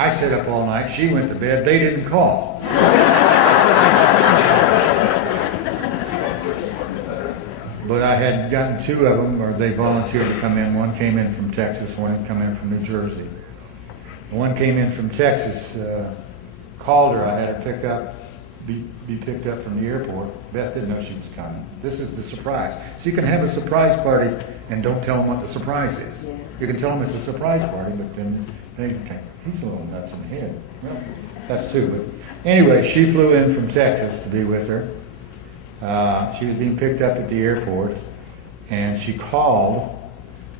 I stayed up all night. She went to bed. They didn't call. But I had gotten two of them, or they volunteered to come in. One came in from Texas, one had come in from New Jersey. The one came in from Texas, called her. I had her be picked up from the airport. Beth didn't know she was coming. This is the surprise. So you can have a surprise party and don't tell them what the surprise is. Yeah. You can tell them it's a surprise party, but then they think, he's a little nuts in the head. Well, that's two. But anyway, she flew in from Texas to be with her. She was being picked up at the airport, and she called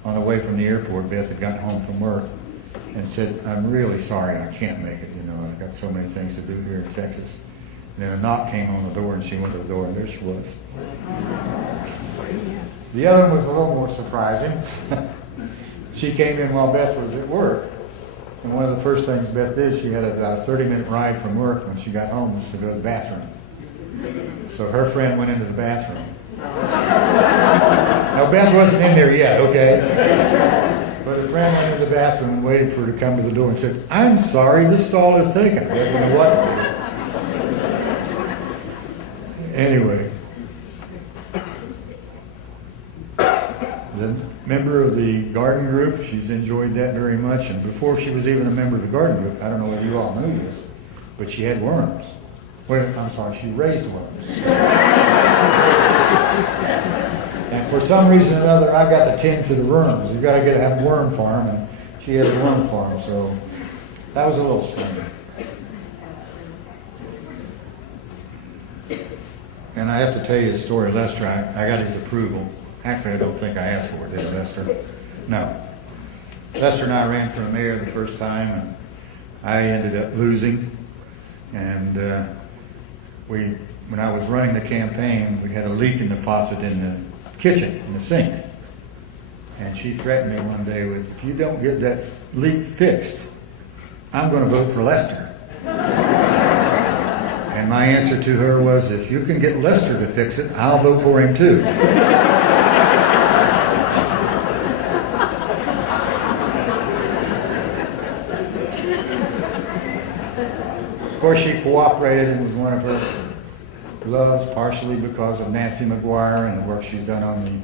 on the way from the airport. Beth had gotten home from work and said, I'm really sorry I can't make it. I've got so many things to do here in Texas. And then a knock came on the door, and she went to the door, and there she was. The other one was a little more surprising. She came in while Beth was at work. And one of the first things Beth did, she had about a 30-minute ride from work when she got home was to go to the bathroom. So her friend went into the bathroom. Now, Beth wasn't in there yet, okay? But her friend went into the bathroom and waited for her to come to the door and said, I'm sorry, this stall is taken. Beth went, what? Anyway, the member of the garden group, she's enjoyed that very much. And before she was even a member of the garden group, I don't know whether you all knew this, but she had worms. Wait, I'm sorry, she raised worms. And for some reason or another, I got to tend to the worms. You've got to have a worm farm, and she had a worm farm, so that was a little strange. And I have to tell you the story, Lester. I got his approval. Actually, I don't think I asked for it, did I, Lester? No. Lester and I ran for mayor the first time, and I ended up losing. And when I was running the campaign, we had a leak in the faucet in the kitchen, in the sink. And she threatened me one day with, if you don't get that leak fixed, I'm going to vote for Lester. And my answer to her was, if you can get Lester to fix it, I'll vote for him too. Of course, she cooperated and was one of her loves, partially because of Nancy McGuire and the work she's done on the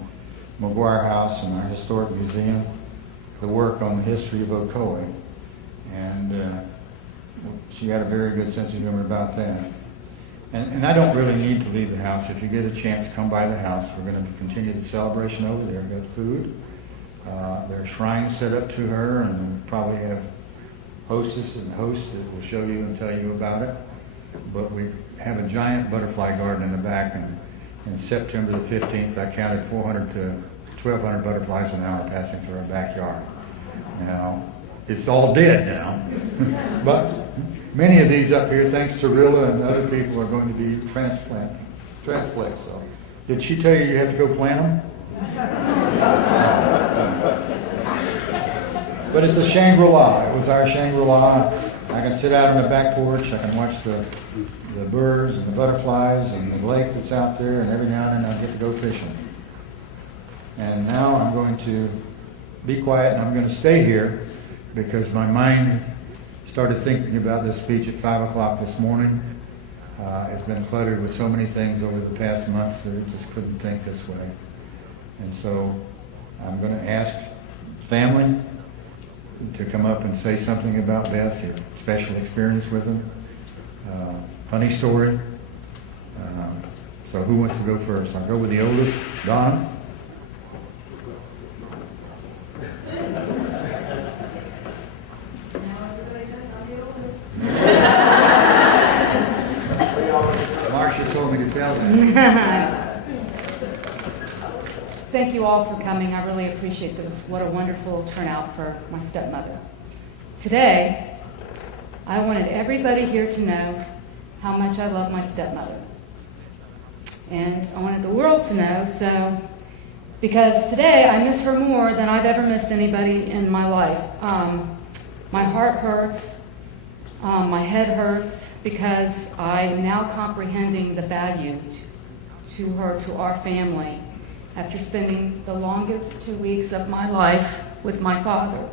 McGuire House and our historic museum, the work on the history of Ocoee. And she had a very good sense of humor about that. And I don't really need to leave the house. If you get a chance, come by the house. We're going to continue the celebration over there. We've got food. There are shrines set up to her, and we'll probably have hostess and hosts that will show you and tell you about it. But we have a giant butterfly garden in the back, and in September the 15th, I counted 400 to 1,200 butterflies an hour passing through our backyard. Now, it's all dead now. But many of these up here, thanks to Rilla and other people, are going to be transplanted. So, did she tell you have to go plant them? But it's a Shangri-La. It was our Shangri-La. I can sit out on the back porch. I can watch the birds and the butterflies and the lake that's out there, and every now and then I get to go fishing. And now I'm going to be quiet, and I'm going to stay here because my mind started thinking about this speech at 5 o'clock this morning. It's been cluttered with so many things over the past months that I just couldn't think this way. And so I'm going to ask family to come up and say something about Beth, your special experience with them, funny story. So who wants to go first? I'll go with the oldest, Don. Marcia told me to tell that. Thank you all for coming. I really appreciate this. What a wonderful turnout for my stepmother. Today, I wanted everybody here to know how much I love my stepmother. And I wanted the world to know, because today I miss her more than I've ever missed anybody in my life. My heart hurts, my head hurts, because I'm now comprehending the value to her, to our family, after spending the longest 2 weeks of my life with my father.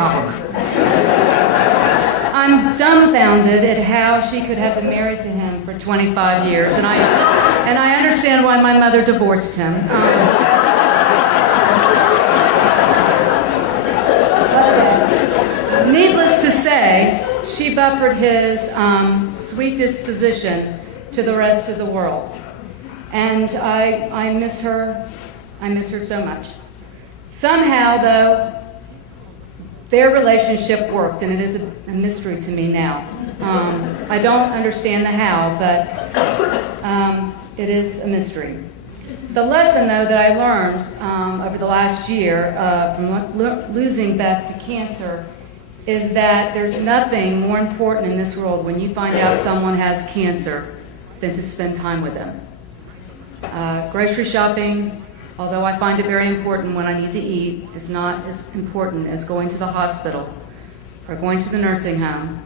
compliment. I'm dumbfounded at how she could have been married to him for 25 years, and I understand why my mother divorced him. Needless to say, she buffered his sweet disposition to the rest of the world, and I miss her. I miss her so much. Somehow, though, their relationship worked, and it is a mystery to me now. I don't understand the how, but it is a mystery. The lesson, though, that I learned over the last year from losing Beth to cancer is that there's nothing more important in this world when you find out someone has cancer than to spend time with them. Grocery shopping, although I find it very important when I need to eat, is not as important as going to the hospital or going to the nursing home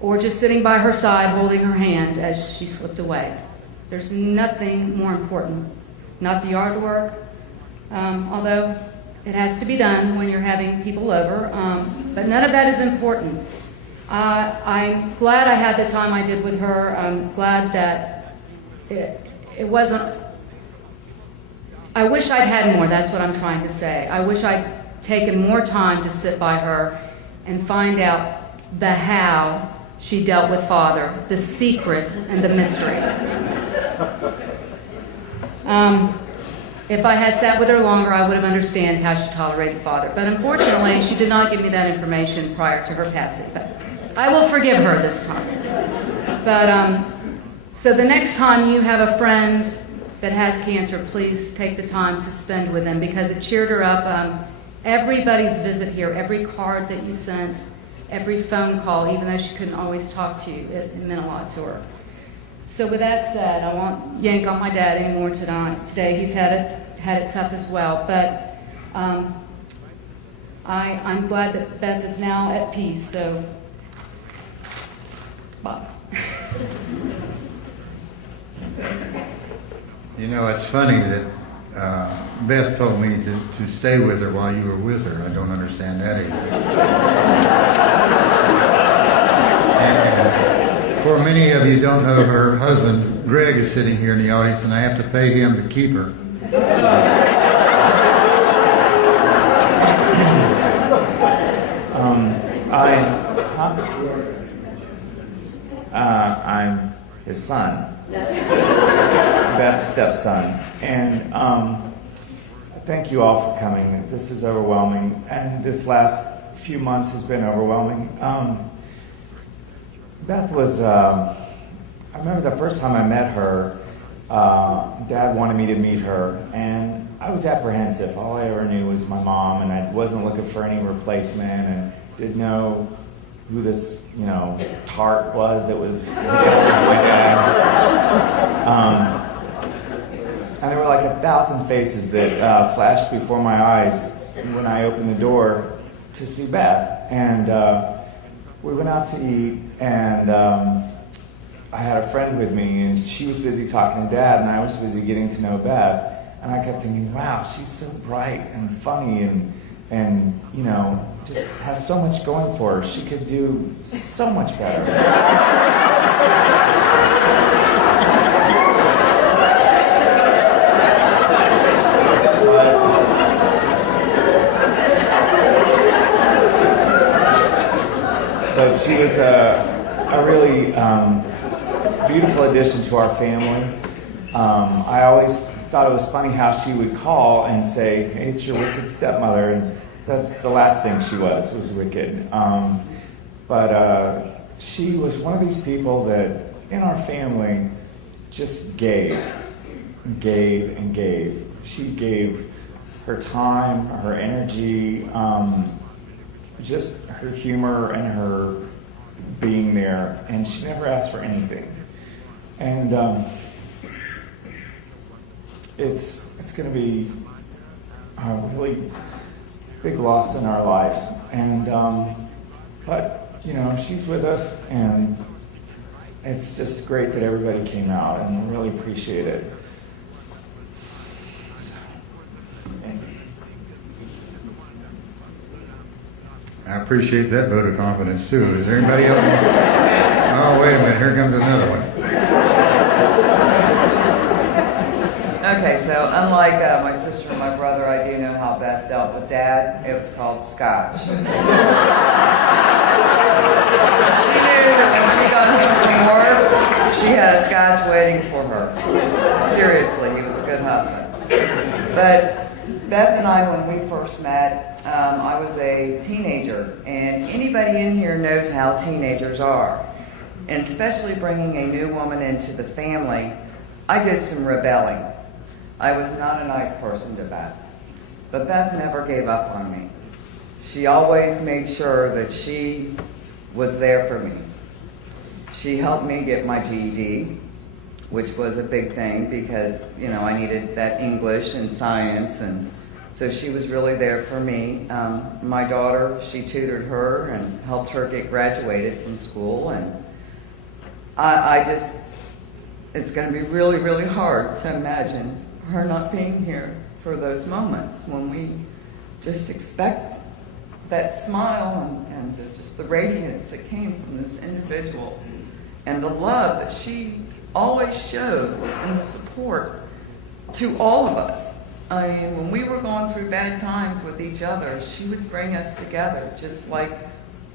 or just sitting by her side holding her hand as she slipped away. There's nothing more important. Not the yard work, although it has to be done when you're having people over, but none of that is important. I'm glad I had the time I did with her. I'm glad that it wasn't... I wish I'd had more, that's what I'm trying to say. I wish I'd taken more time to sit by her and find out the how she dealt with Father, the secret and the mystery. If I had sat with her longer, I would have understood how she tolerated Father. But unfortunately, she did not give me that information prior to her passing. But I will forgive her this time. But so the next time you have a friend that has cancer, please take the time to spend with them because it cheered her up. Everybody's visit here, every card that you sent, every phone call, even though she couldn't always talk to you, it meant a lot to her. So with that said, I won't yank on my dad anymore today. He's had it tough as well. But I'm glad that Beth is now at peace. So, bye. You know, it's funny that Beth told me to stay with her while you were with her. I don't understand that either. For many of you don't know, her husband, Greg, is sitting here in the audience, and I have to pay him to keep her. I'm his son, Beth's stepson, and thank you all for coming. This is overwhelming, and this last few months has been overwhelming. Beth was, I remember the first time I met her, Dad wanted me to meet her, and I was apprehensive. All I ever knew was my mom, and I wasn't looking for any replacement, and didn't know who this, tart was that was my dad. And there were like 1,000 faces that flashed before my eyes when I opened the door to see Beth. And we went out to eat, and I had a friend with me, and she was busy talking to Dad, and I was busy getting to know Beth. And I kept thinking, wow, she's so bright and funny and just has so much going for her. She could do so much better. But she was a really beautiful addition to our family. I always thought it was funny how she would call and say, "Hey, it's your wicked stepmother," and that's the last thing she was wicked. But she was one of these people that in our family just gave. She gave her time, her energy, just her humor and her being there, and she never asked for anything. And it's going to be a really big loss in our lives. And but she's with us, and it's just great that everybody came out, and I really appreciate it. So, thank you. I appreciate that vote of confidence too. Is there anybody else? Oh, wait a minute, here comes another one. Okay, so unlike my sister and my brother, I do know how Beth dealt with Dad. It was called scotch. She knew that when she got home from work, she had a scotch waiting for her. Seriously, he was a good husband. But Beth and I, when we first met, I was a teenager, and anybody in here knows how teenagers are. And especially bringing a new woman into the family, I did some rebelling. I was not a nice person to Beth, but Beth never gave up on me. She always made sure that she was there for me. She helped me get my GED, which was a big thing because, you know, I needed that English and science, and so she was really there for me. My daughter, she tutored her and helped her get graduated from school, and I just, it's going to be really, really hard to imagine her not being here for those moments when we just expect that smile and just the radiance that came from this individual and the love that she always showed and the support to all of us. I mean, when we were going through bad times with each other, she would bring us together, just like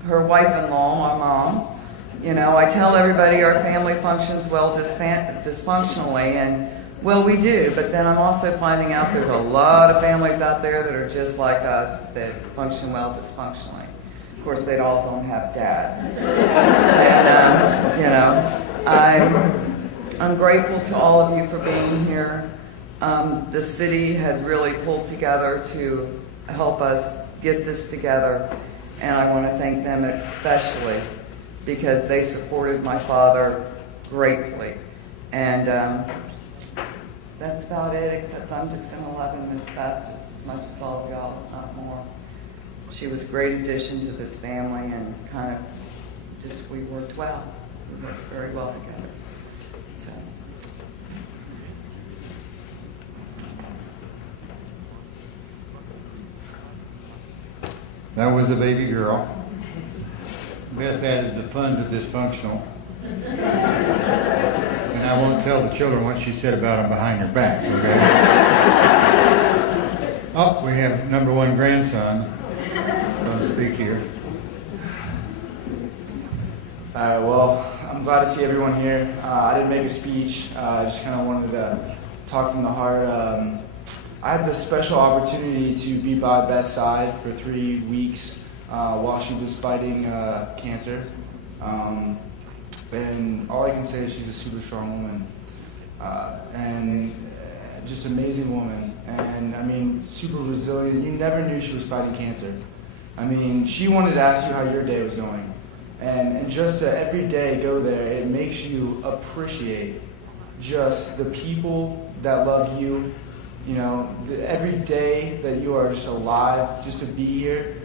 her wife-in-law, my mom. You know, I tell everybody our family functions well dysfunctionally, and well, we do, but then I'm also finding out there's a lot of families out there that are just like us that function well dysfunctionally. Of course, they all don't have Dad. And, you know, I'm grateful to all of you for being here. The city had really pulled together to help us get this together, and I want to thank them especially because they supported my father gratefully. And that's about it, except I'm just going to love and miss Beth just as much as all of y'all, if not more. She was a great addition to this family, and kind of just, we worked well. We worked very well together. So. That was a baby girl. Beth added the fun to dysfunctional. And I won't tell the children what she said about them behind their backs, okay? Oh, we have number one grandson going to speak here. Well, I'm glad to see everyone here. I didn't make a speech. I just kind of wanted to talk from the heart. I had the special opportunity to be by Beth's side for 3 weeks while she was fighting cancer. And all I can say is she's a super strong woman, and just amazing woman. And I mean, super resilient. You never knew she was fighting cancer. I mean, she wanted to ask you how your day was going. And just to every day go there, it makes you appreciate just the people that love you. You know, every day that you are just alive, just to be here.